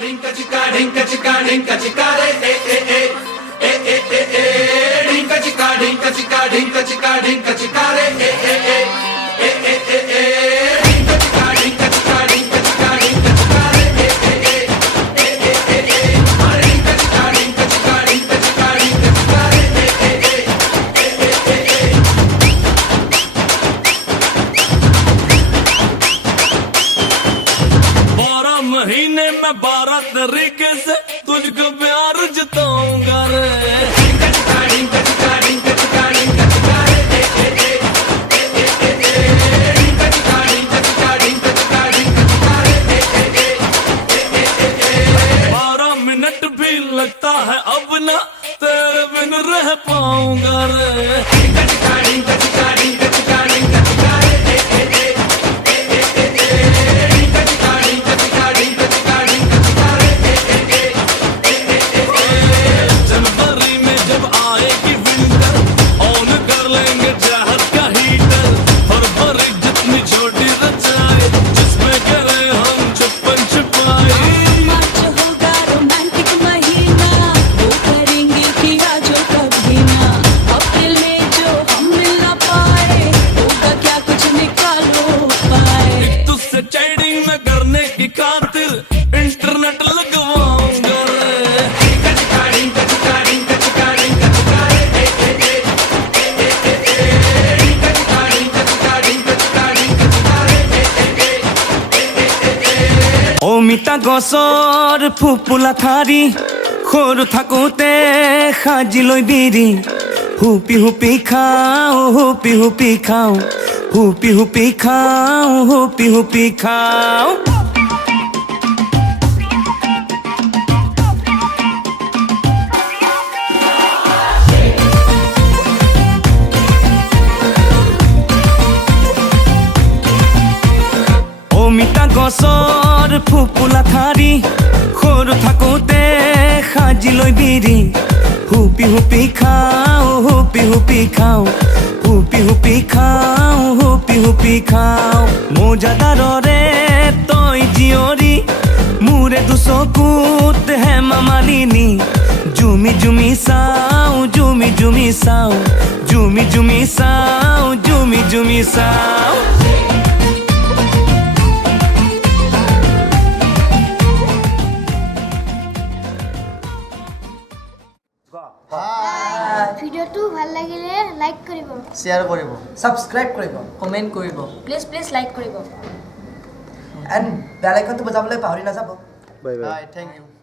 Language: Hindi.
ढिंका चिका ढिंका चिका ढिंका चिका रे ढिंका चिका ढिंका चिका ढिंका चिका ढिंका चिका रे ढिंका चिका ढिंका चिका ढिंका चिका ढिंका चिका रे अरे ढिंका चिका ढिंका चिका ढिंका चिका ढिंका चिका रे 12 महीने में 12 तरीके से तुझको प्यार जताऊंगा रे ढिंका चिका ढिंका चिका ढिंका चिका ढिंका चिका रे ढिंका चिका ढिंका चिका ढिंका चिका ढिंका चिका रे 12 मिनट भी लगता है अब ना तेरे बिन रह पाऊंगा रे ढिंका चिका ढिंका चिका ढिंका चिका ढिंका चिका रे ढिंका चिका ढिंका चिका ढिंका चिका ढिंका चिका रे जनवरी में जब आएगी विंटर ऑन कर लेंगे चाहत का हीटर फरवरी जितनी छोटी रचाए जिसमें करे हम छुपन छुपाए मार्च होगा रोमांटिक महीना वो करेंगे किया जो कभी ना अप्रैल में जो हम मिल ना पाए होगा क्या कुछ निकालो पाए तुझसे चैटिंग में करने की खातिर इंटरनेट लगवाऊंगा रे ढिंका चिका ढिंका चिका ढिंका चिका ढिंका चिका रे ढिंका चिका ढिंका चिका ढिंका चिका ढिंका चिका रे অমিতা গছৰ ফুপুলা ঠাৰি সৰু থাকোঁতে সাজি লৈ বিৰি হুপি হুপি খাওঁ হুপি হুপি খাওঁ হুপি হুপি খাওঁ হুপি হুপি খাওঁ অমিতা গছৰ ফুপুলা ঠাৰি সৰু থাকোঁতে সাজি লৈ বিৰি হুপি হুপি খাওঁ হুপি হুপি খাওঁ হুপি হুপি খাওঁ হুপি হুপি খাওঁ মোজাদাৰৰে তই জীয়ৰী মোৰে দুচকুত হেমা মালিনী জুমি জুমি চাওঁ জুমি জুমি চাওঁ জুমি জুমি চাওঁ জুমি জুমি চাওঁ ভিডিওটো ভাল লাগিলে লাইক কৰিব শ্বেয়াৰ কৰিব সাবস্ক্রাইব কৰিব কমেন্ট কৰিব প্লিজ লাইক কৰিব এণ্ড বেল আইকনটো বজাবলৈ পাহৰি নাযাব বাই বাই থেংক ইউ